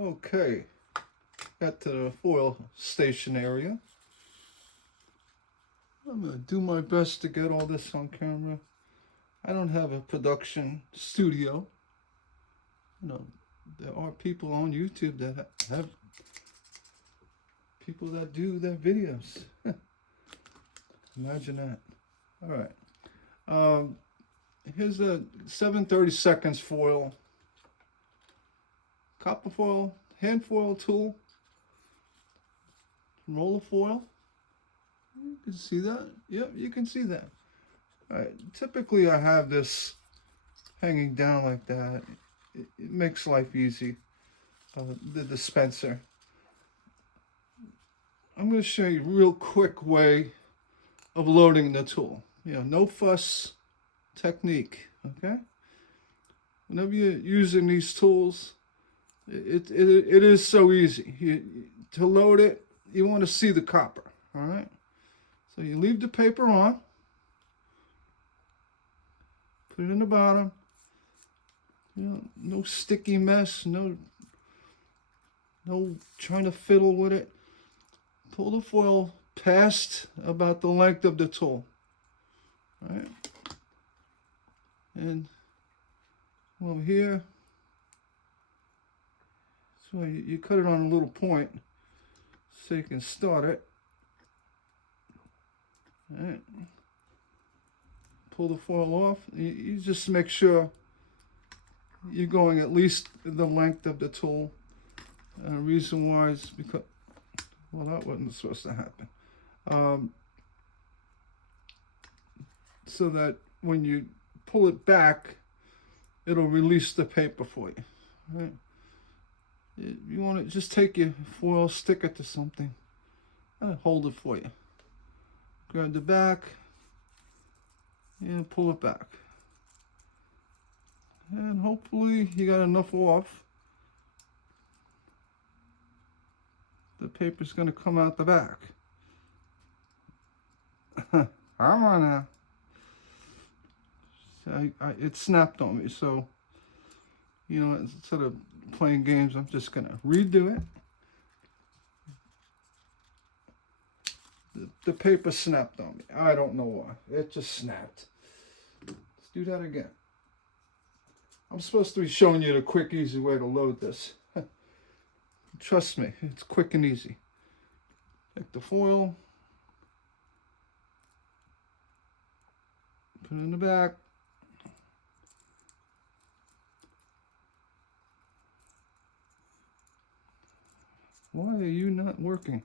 Okay, got to the foil station area. I'm going to do my best to get all this on camera. I don't have a production studio. You know, there are people on YouTube that have people that do their videos. Imagine that. All right. Here's a 7/32 foil, copper foil, hand foil tool, roller foil. You can see that? Yep, you can see that. All right. Typically, I have this hanging down like that. It makes life easy. The dispenser. I'm going to show you a real quick way of loading the tool. You know, no fuss technique, okay? Whenever you're using these tools, it is so easy. To load it, you want to see the copper, all right? So you leave the paper on, put it in the bottom. You know, no sticky mess, no trying to fiddle with it. Pull the foil past about the length of the tool, all right? And over here, so you cut it on a little point so you can start it. All right. Pull the foil off. You just make sure you're going at least the length of the tool. Reason why is because, well, that wasn't supposed to happen. So that when you pull it back, it'll release the paper for you. Right? You want to just take your foil, stick it to something, and hold it for you. Grab the back, and pull it back. And hopefully you got enough off. The paper's going to come out the back. Come on now. It snapped on me, so, you know, instead of playing games, I'm just going to redo it. The paper snapped on me. I don't know why. It just snapped. Let's do that again. I'm supposed to be showing you the quick, easy way to load this. Trust me, it's quick and easy. Take the foil, put it in the back. Why are you not working?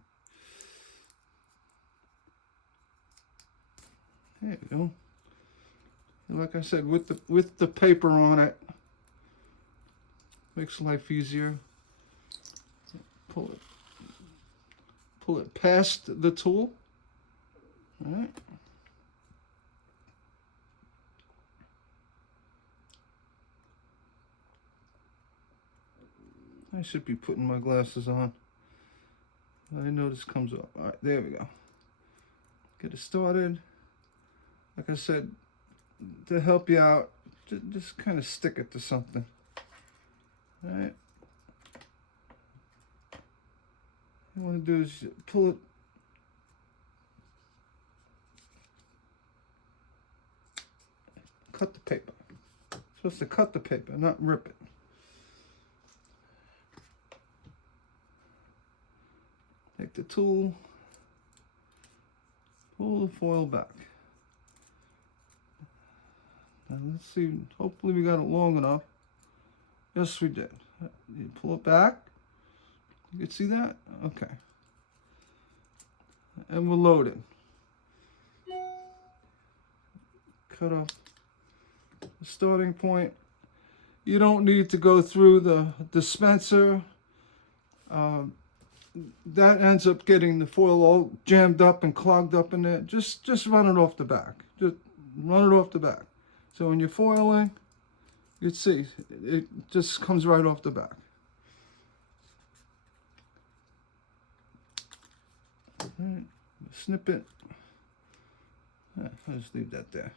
There you go. And like I said, with the paper on it, makes life easier. Pull it past the tool. All right. I should be putting my glasses on. I know this comes up. All right, there we go. Get it started. Like I said, to help you out, just kind of stick it to something. All right. What you want to do is pull it. Cut the paper. You're supposed to cut the paper, not rip it. Take the tool, pull the foil back. Now let's see, hopefully we got it long enough. Yes, we did. You pull it back. You can see that? Okay. And we're loaded. Cut off the starting point. You don't need to go through the dispenser. That ends up getting the foil all jammed up and clogged up in there. Just run it off the back. Just run it off the back. So when you're foiling, you'd see it just comes right off the back. All right, snip it. I'll just leave that there.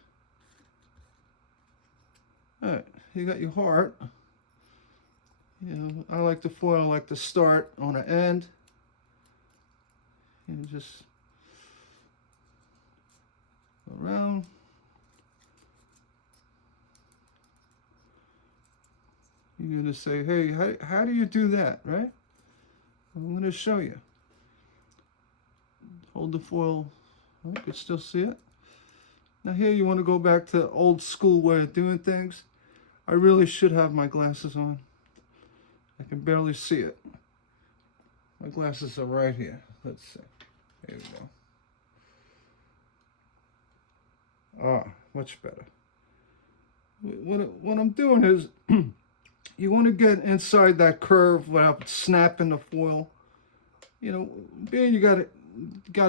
All right, you got your heart. You know, I like the foil, I like to start on an end. And just around. You're going to say, hey, how do you do that, right? I'm going to show you. Hold the foil. Oh, you can still see it. Now here you want to go back to old school way of doing things. I really should have my glasses on. I can barely see it. My glasses are right here. Let's see. There we go. Ah, much better. What I'm doing is, you want to get inside that curve without snapping the foil. You know, being you got it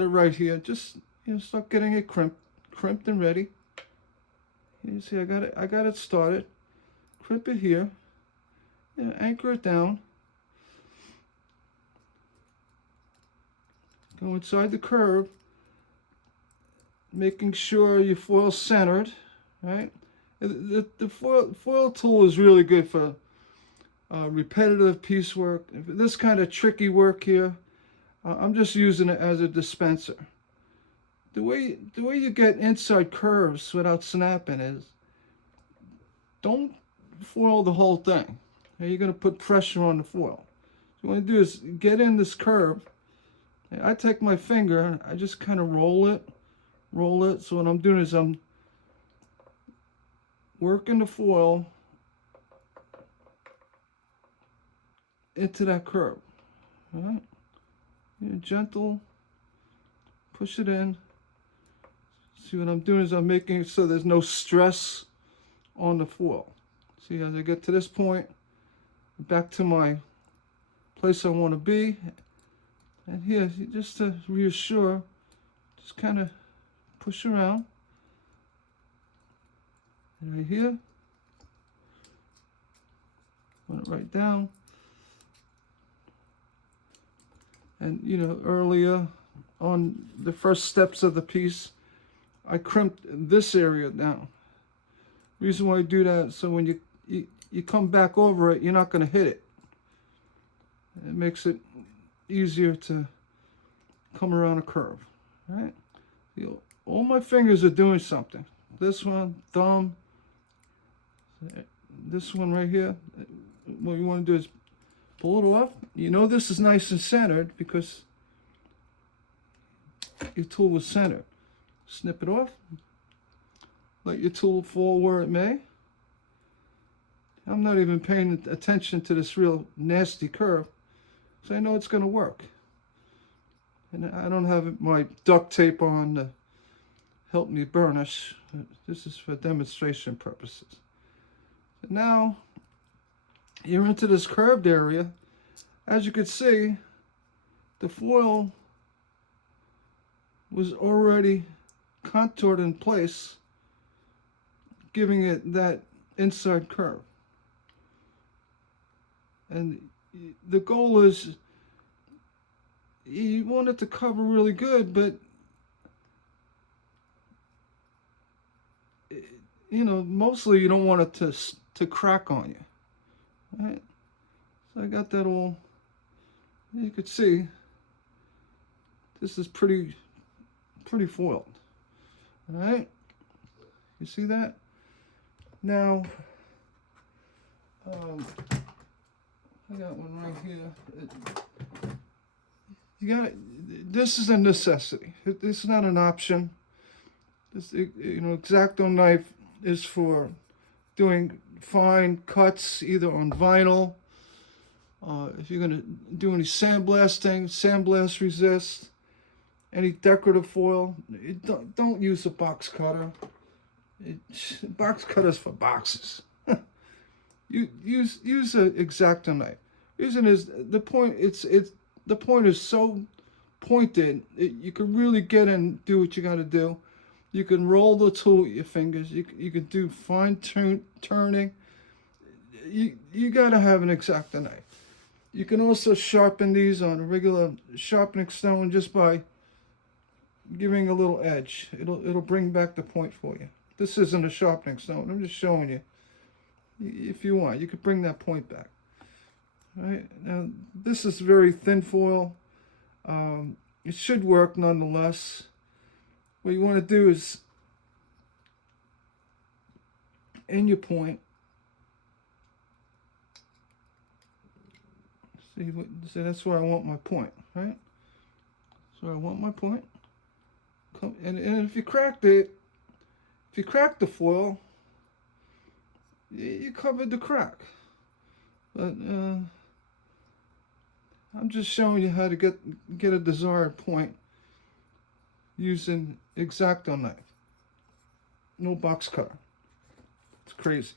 right here. Just, you know, start getting it crimped and ready. You see, I got it started. Crimp it here. You know, anchor it down. Go inside the curve, making sure your foil's centered, right? The foil tool is really good for repetitive piecework. This kind of tricky work here, I'm just using it as a dispenser. The way you get inside curves without snapping is, don't foil the whole thing. Now you're going to put pressure on the foil. What you want to do is get in this curve. I take my finger and I just kind of roll it. So what I'm doing is I'm working the foil into that curve. All right? You know, gentle, push it in. See, what I'm doing is I'm making it so there's no stress on the foil. See, as I get to this point, back to my place I want to be. And here, just to reassure, just kind of push around. And right here, put it right down. And you know, earlier on the first steps of the piece, I crimped this area down. Reason why I do that, so when you come back over it, you're not going to hit it. It makes it easier to come around a curve, right? All my fingers are doing something. This one, thumb, this one right here. What you want to do is pull it off. You know this is nice and centered because your tool was centered. Snip it off. Let your tool fall where it may. I'm not even paying attention to this real nasty curve, so I know it's going to work. And I don't have my duct tape on to help me burnish. This is for demonstration purposes. Now, you're into this curved area. As you can see, the foil was already contoured in place, giving it that inside curve. And the goal is, you want it to cover really good, but you know, mostly you don't want it to crack on you. Right? So I got that all. You could see this is pretty foiled. All right, you see that? Now, I got one right here. You got it. This is a necessity. This is not an option. This, you know, Exacto knife is for doing fine cuts, either on vinyl. If you're going to do any sandblasting, sandblast resist. Any decorative foil, don't use a box cutter. Box cutters for boxes. You use an Exacto knife. Reason is the point. The point is so pointed. You can really get in and do what you got to do. You can roll the tool with your fingers. You can do fine turning. You got to have an Exacto knife. You can also sharpen these on a regular sharpening stone just by giving a little edge. It'll bring back the point for you. This isn't a sharpening stone. I'm just showing you. If you want, you could bring that point back. Right now, this is very thin foil. It should work nonetheless. What you want to do is, in your point, see that's where I want my point, right? So I want my point. And if you cracked it, if you crack the foil, you covered the crack. But I'm just showing you how to get a desired point using exacto knife. No box cutter. It's crazy.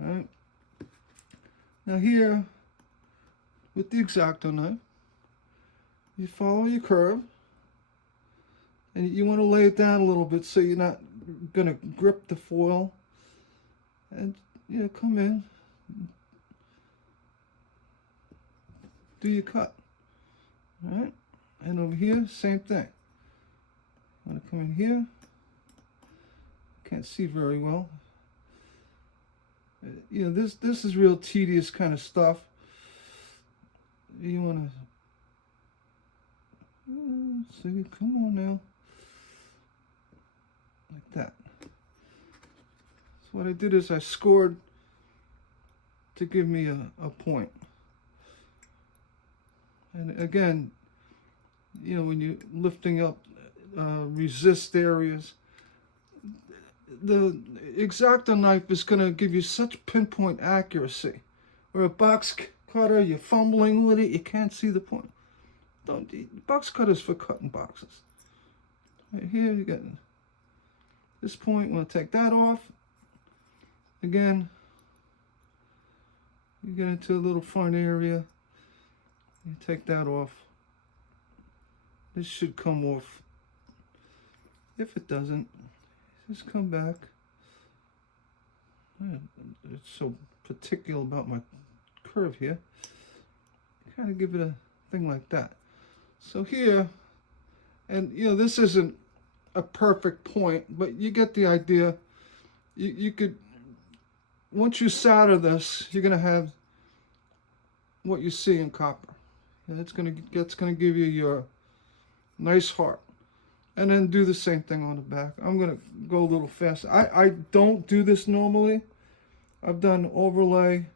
All right. Now here, with the exacto knife, you follow your curve, and you want to lay it down a little bit so you're not going to grip the foil. And come in, do your cut. All right. And over here, same thing. I'm going to come in here. Can't see very well. This is real tedious kind of stuff. You want to see, come on now, like that. So what I did is I scored to give me a point. And again, when you're lifting up resist areas, the exacto knife is going to give you such pinpoint accuracy. Where a box cutter, you're fumbling with it, you can't see the point. Box cutters for cutting boxes. Right here, you got this point. Want to take that off. Again, you get into a little front area. You take that off. This should come off. If it doesn't, just come back. It's so particular about my curve here. Kind of give it a thing like that. So here, and this isn't a perfect point, but you get the idea. You could, once you solder this, you're gonna have what you see in copper. And that's gonna give you your nice heart. And then do the same thing on the back. I'm gonna go a little faster. I don't do this normally. I've done overlay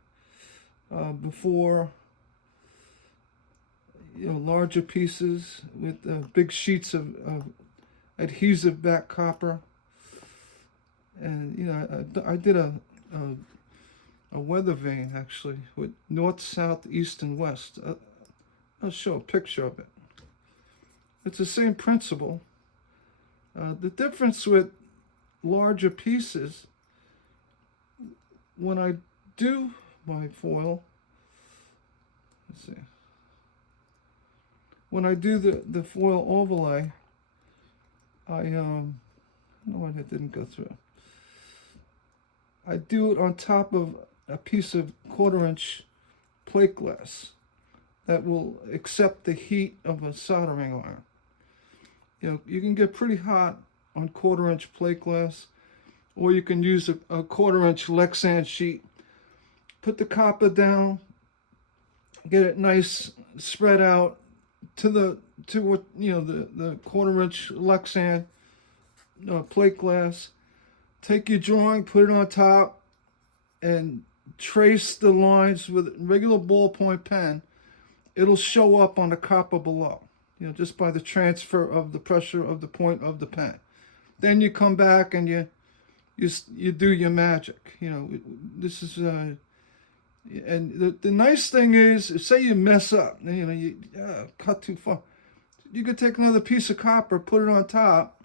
before, larger pieces with big sheets of adhesive back copper. And I did a weather vane actually with north, south, east, and west. I'll show a picture of it. It's the same principle. The difference with larger pieces, when I do my foil, let's see, when I do the foil overlay, I don't know why that didn't go through. I do it on top of a piece of 1/4-inch plate glass that will accept the heat of a soldering iron. You can get pretty hot on 1/4-inch plate glass, or you can use a 1/4-inch Lexan sheet. Put the copper down, get it nice spread out to what the 1/4-inch Lexan plate glass. Take your drawing, put it on top, and trace the lines with a regular ballpoint pen. It'll show up on the copper below. Just by the transfer of the pressure of the point of the pen. Then you come back and you do your magic. This is and the nice thing is, say you mess up, you cut too far. You could take another piece of copper, put it on top,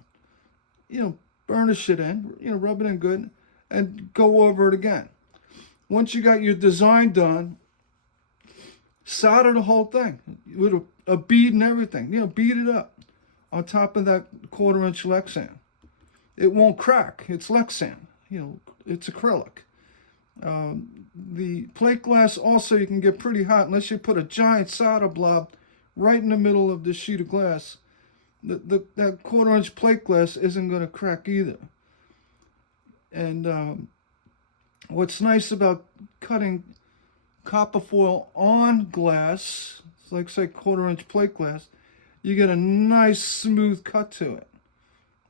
burnish it in, rub it in good, and go over it again. Once you got your design done, solder the whole thing with a bead and everything. Beat it up on top of that 1/4-inch Lexan. It won't crack. It's Lexan. It's acrylic. The plate glass also, you can get pretty hot unless you put a giant solder blob right in the middle of the sheet of glass. That 1/4-inch plate glass isn't going to crack either. And what's nice about cutting copper foil on glass, it's like say 1/4-inch plate glass, you get a nice smooth cut to it.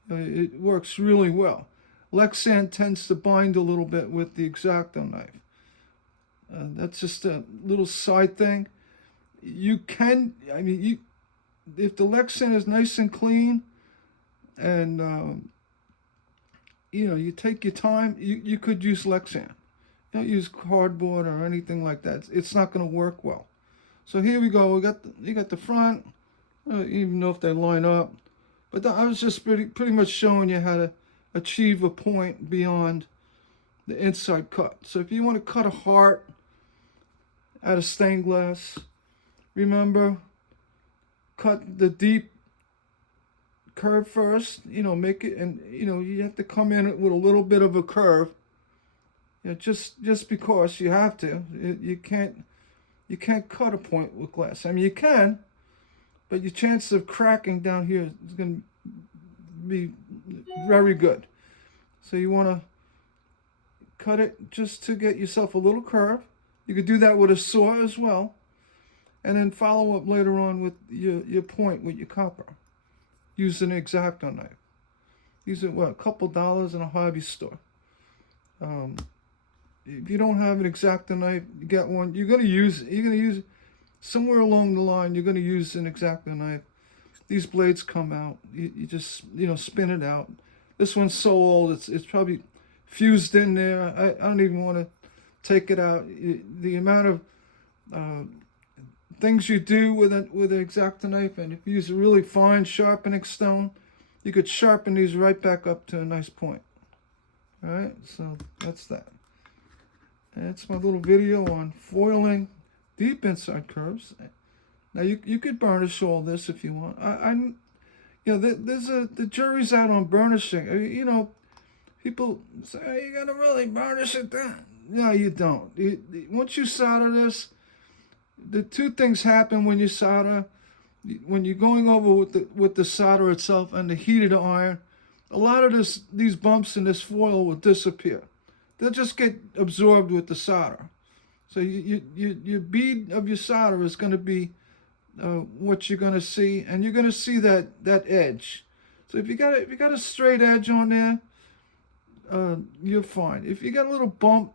It works really well. Lexan tends to bind a little bit with the X-Acto knife. That's just a little side thing. You can, I mean, if the Lexan is nice and clean, and you take your time, you could use Lexan. Don't use cardboard or anything like that. It's not going to work well. So here we go. You got the front. Even know if they line up, but I was just pretty much showing you how to achieve a point beyond the inside cut. So if you want to cut a heart out of stained glass, remember, cut the deep curve first. Make it, and you have to come in with a little bit of a curve. Just because you have to. You can't cut a point with glass. I mean, you can, but your chance of cracking down here is going to be very good. So you want to cut it just to get yourself a little curve. You could do that with a saw as well, and then follow up later on with your point with your copper. Use an X-Acto knife. These are a couple dollars in a hobby store. If you don't have an X-Acto knife, you get one. You're gonna use it somewhere along the line. You're gonna use an X-Acto knife. These blades come out. You just spin it out. This one's so old, it's probably fused in there. I don't even want to take it out. The amount of things you do with an X-Acto knife, and if you use a really fine sharpening stone, you could sharpen these right back up to a nice point. All right, so that's that. That's my little video on foiling deep inside curves. Now you could burnish all this if you want. The jury's out on burnishing. People say, oh, you gotta really burnish it down. No, you don't. Once you solder this, the two things happen when you solder. When you're going over with the solder itself and the heat of the iron, a lot of these bumps in this foil will disappear. They'll just get absorbed with the solder. So your bead of your solder is going to be what you're going to see, and you're going to see that edge. So if you got a straight edge on there, you're fine. If you got a little bump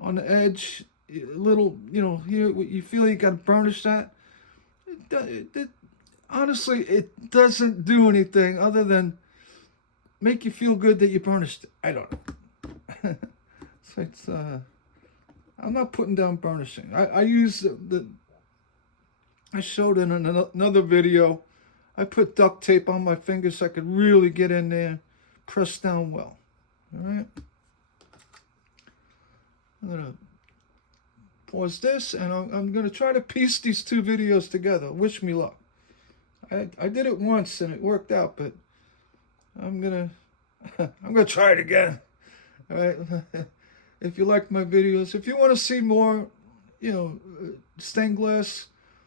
on the edge, a little, here you feel you got to burnish that. Honestly, it doesn't do anything other than make you feel good that you burnished it. I don't know. So I'm not putting down burnishing. I use I showed in another video, I put duct tape on my fingers so I could really get in there, press down well. All right. I'm going to pause this, and I'm going to try to piece these two videos together. Wish me luck. I did it once and it worked out, but I'm going to try it again. All right. If you like my videos, if you want to see more, stained glass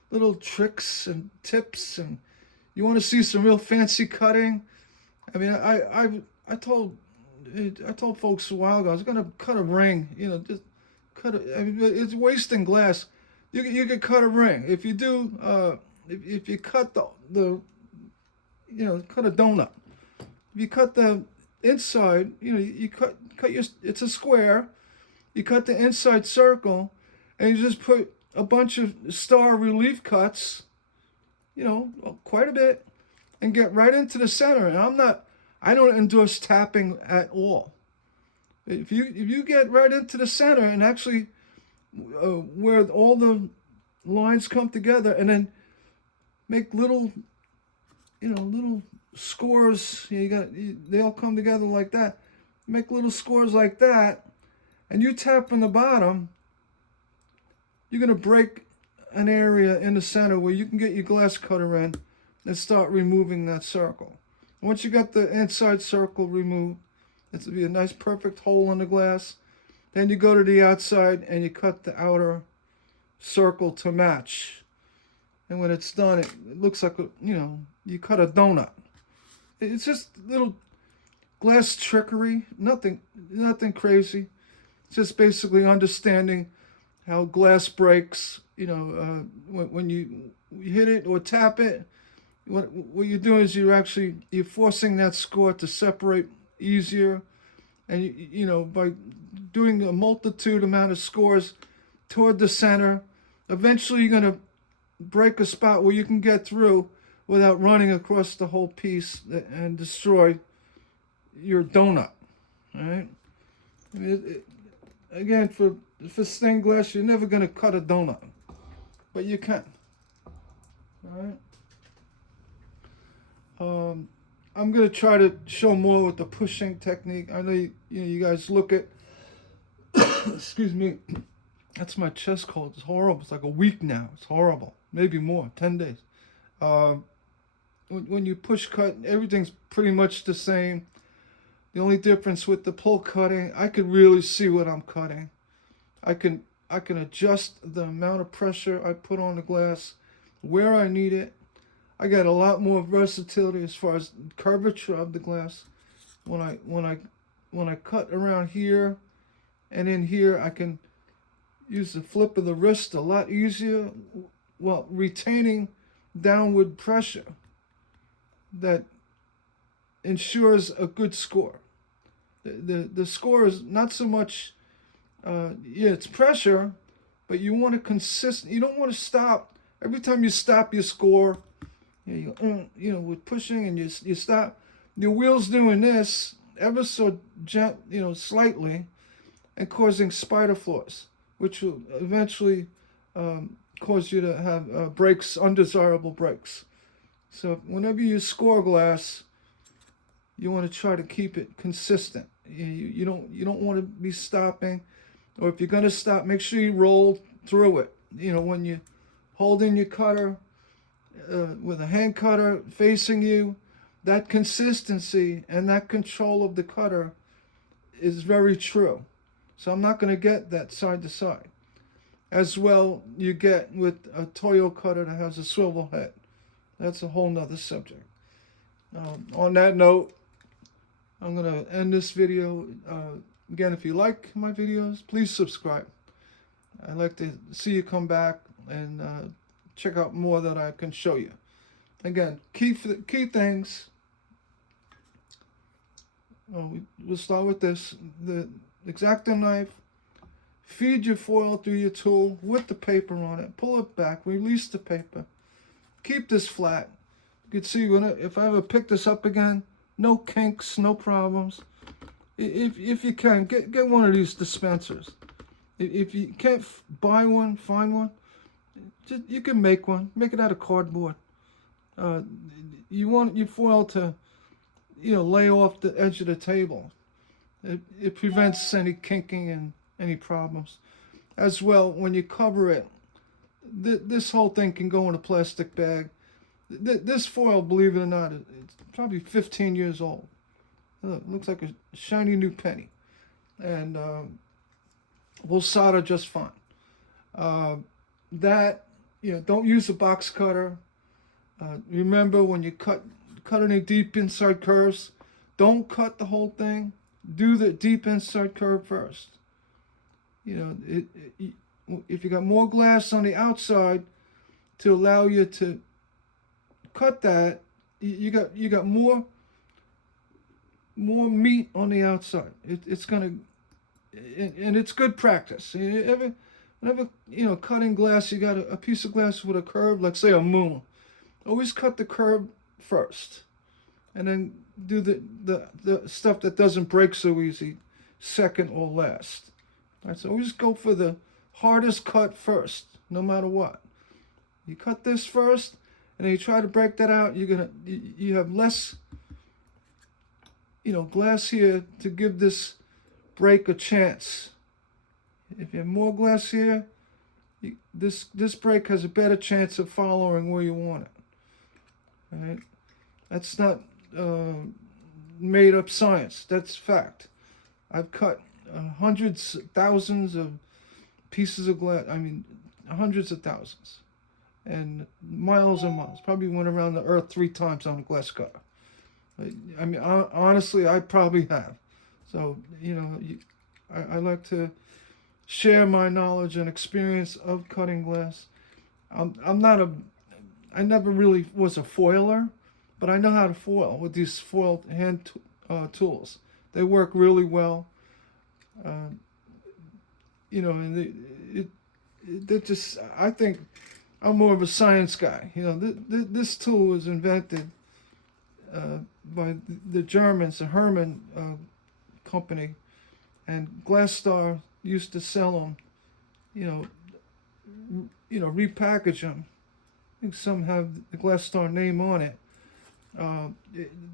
little tricks and tips, and you want to see some real fancy cutting, I mean, I told folks a while ago I was going to cut a ring. Just cut it. I mean, it's wasting glass. You could cut a ring if you do. If you cut cut a donut. If you cut the inside, you cut it's a square. You cut the inside circle, and you just put a bunch of star relief cuts, quite a bit, and get right into the center. And I don't endorse tapping at all. If you get right into the center and actually where all the lines come together, and then make little scores. They all come together like that. Make little scores like that, and you tap from the bottom. You're gonna break an area in the center where you can get your glass cutter in and start removing that circle. Once you got the inside circle removed, it's gonna be a nice perfect hole in the glass. Then you go to the outside and you cut the outer circle to match. And when it's done, it looks like you cut a donut. It's just little glass trickery, nothing crazy. It's just basically understanding how glass breaks. When you hit it or tap it, what you're doing is you're forcing that score to separate easier, and by doing a multitude amount of scores toward the center, eventually you're going to break a spot where you can get through without running across the whole piece and destroy your donut. All right. Again, for stained glass, you're never going to cut a donut, but you can. All right. I'm going to try to show more with the pushing technique. I know you guys look at. Excuse me. That's my chest cold. It's horrible. It's like a week now. It's horrible. Maybe more. 10 days. When you push cut, everything's pretty much the same. The only difference with the pull cutting, I can really see what I'm cutting. I can adjust the amount of pressure I put on the glass where I need it. I got a lot more versatility as far as curvature of the glass. When I cut around here and in here, I can use the flip of the wrist a lot easier while retaining downward pressure that ensures a good score. The score is not so much, it's pressure, but you want to consistent. You don't want to stop. Every time you stop your score, with pushing and you stop, your wheel's doing this ever so slightly, and causing spider flaws, which will eventually cause you to have breaks, undesirable breaks. So whenever you score glass, you want to try to keep it consistent. You don't want to be stopping, or if you're going to stop, make sure you roll through it. When you hold in your cutter with a hand cutter facing you, that consistency and that control of the cutter is very true. So I'm not going to get that side to side. As well, you get with a Toyo cutter that has a swivel head. That's a whole nother subject. On that note, I'm going to end this video. Again, if you like my videos, please subscribe. I'd like to see you come back and check out more that I can show you. Again, key things. We'll start with this. The exacto knife. Feed your foil through your tool with the paper on it. Pull it back. Release the paper. Keep this flat. You can see if I ever pick this up again, no kinks, no problems. If you can, get one of these dispensers. If you can't buy one, find one. You can make one. Make it out of cardboard. You want your foil to, lay off the edge of the table. It prevents any kinking and any problems. As well, when you cover it, this whole thing can go in a plastic bag. This foil, believe it or not, it's probably 15 years old. It looks like a shiny new penny. And will solder just fine. Don't use a box cutter. Remember, when you cut any deep inside curves, don't cut the whole thing. Do the deep inside curve first. If you got more glass on the outside to allow you to cut that, you got more meat on the outside. It's gonna, and it's good practice. Whenever cutting glass, you got a piece of glass with a curve, like say a moon. Always cut the curve first, and then do the stuff that doesn't break so easy second or last. All right, so always go for the hardest cut first, no matter what. You cut this first, and then you try to break that out. You have less, glass here to give this break a chance. If you have more glass here, this break has a better chance of following where you want it. All right, that's not made up science. That's fact. I've cut hundreds, thousands of pieces of glass. I mean, hundreds of thousands, and miles and miles. Probably went around the earth 3 times on a glass cutter. I mean, honestly, I probably have. So I like to share my knowledge and experience of cutting glass. I'm not a, I never really was a foiler, but I know how to foil with these foil hand tools. They work really well. Uh, and it just, I think I'm more of a science guy. This tool was invented by the Germans, the Herman company, and Glass Star used to sell them. Repackage them. I think some have the Glass Star name on it.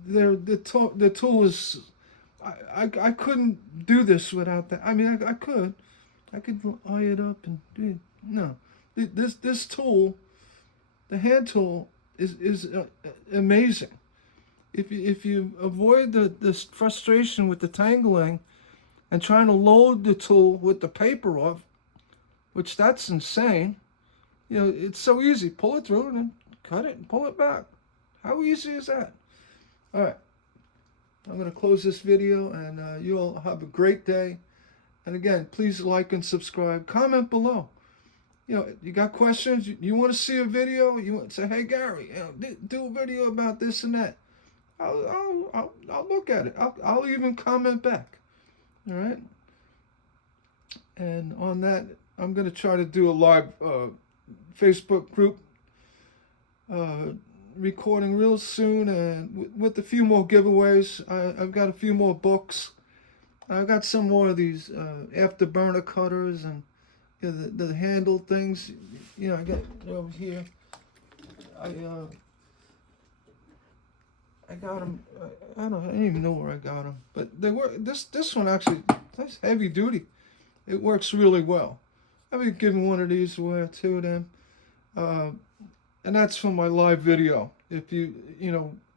The tool is. I couldn't do this without that. I mean, I could eye it up and do it. No, this tool, the hand tool, is amazing. If you avoid this frustration with the tangling and trying to load the tool with the paper off, which that's insane. It's so easy. Pull it through and then cut it and pull it back. How easy is that? All right. I'm going to close this video, and you all have a great day. And again, please like and subscribe. Comment below. You got questions? You want to see a video? You want to say, hey, Gary, do a video about this and that. I'll look at it. I'll even comment back. All right? And on that, I'm going to try to do a live Facebook group recording real soon, and with a few more giveaways. I've got a few more books. I've got some more of these afterburner cutters and the handle things. I got over here. I got them. I don't even know where I got them, but they were. This one actually, that's heavy duty. It works really well. I've been giving one of these away to them. And that's from my live video. If you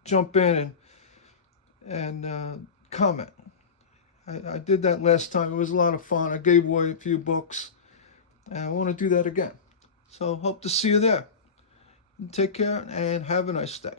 jump in and comment. I did that last time. It was a lot of fun. I gave away a few books. And I want to do that again. So hope to see you there. Take care and have a nice day.